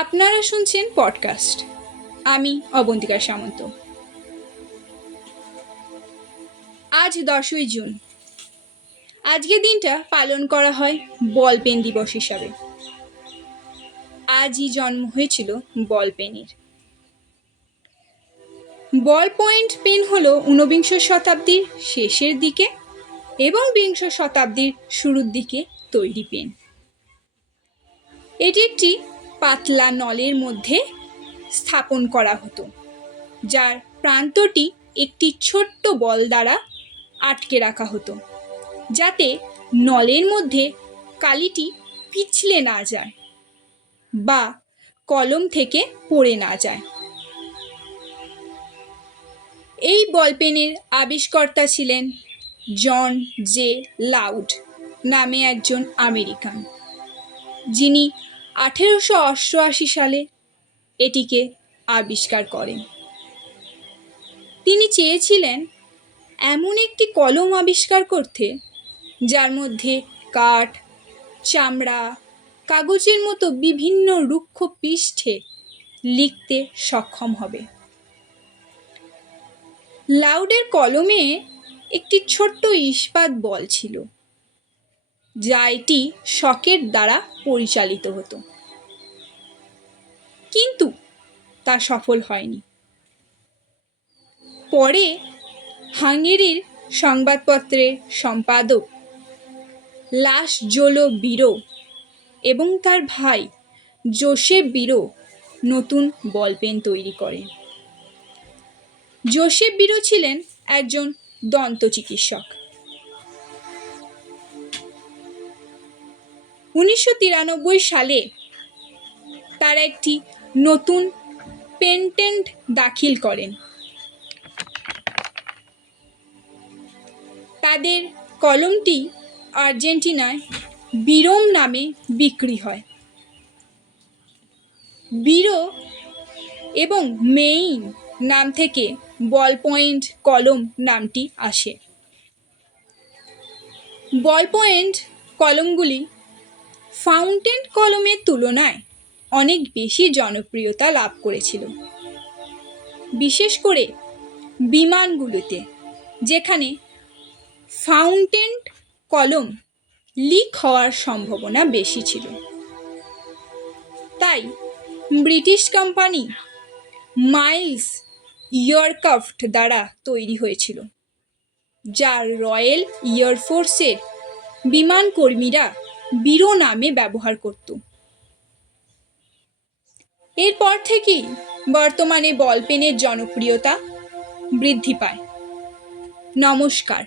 আপনারা শুনছেন পডকাস্ট। আমি অবন্তিকা সামন্ত। আজ 10ই জুন। আজকের দিনটা পালন করা হয় বল পেন দিবস হিসাবে। আজই জন্ম হয়েছিল বল পেনের। বল পয়েন্ট পেন হলো 19বিংশ শতাব্দীর শেষের দিকে এবং বিংশ শতাব্দীর শুরুর দিকে তৈরি পেন। এটি একটি পাতলা নলের মধ্যে স্থাপন করা হতো, যার প্রান্তটি একটি ছোট্ট বল দ্বারা আটকে রাখা হতো, যাতে নলের মধ্যে কালিটি পিছলে না যায় বা কলম থেকে পড়ে না যায়। এই বল পেনের আবিষ্কর্তা ছিলেন জন জে লাউড নামে একজন আমেরিকান, যিনি 1888 সালে এটিকে আবিষ্কার করেন। তিনি চেয়েছিলেন এমন একটি কলম আবিষ্কার করতে যার মধ্যে কাঠ, চামড়া, কাগজের মতো বিভিন্ন রুক্ষ পৃষ্ঠে লিখতে সক্ষম হবে। লাউডের কলমে একটি ছোট্ট ইস্পাত বল ছিল, যা এটি শকের দ্বারা পরিচালিত হতো, কিন্তু তা সফল হয়নি। পরে হাঙ্গেরির সংবাদপত্রের সম্পাদক লাসজোলো বিরো এবং তার ভাই জোসেফ বিরো নতুন বল পেন তৈরি করেন। জোসেফ বিরো ছিলেন একজন দন্ত চিকিৎসক। 1993 সালে তারা একটি নতুন পেটেন্ট দাখিল করেন। তাদের কলমটি আর্জেন্টিনায় বিরোম নামে বিক্রি হয়। বিরো এবং মেইন নাম থেকে বল পয়েন্ট কলম নামটি আসে। বল পয়েন্ট কলমগুলি ফাউন্টেন কলমের তুলনায় অনেক বেশি জনপ্রিয়তা লাভ করেছিল, বিশেষ করে বিমানগুলোতে, যেখানে ফাউন্টেন কলম লিক হওয়ার সম্ভাবনা বেশি ছিল। তাই ব্রিটিশ কোম্পানি মাইলস এয়ারক্রাফট দ্বারা তৈরি হয়েছিল, যা রয়্যাল এয়ারফোর্সের বিমান কর্মীরা বিরো নামে ব্যবহার করত। এরপর থেকেই বর্তমানে বল পেনের জনপ্রিয়তা বৃদ্ধি পায়। নমস্কার।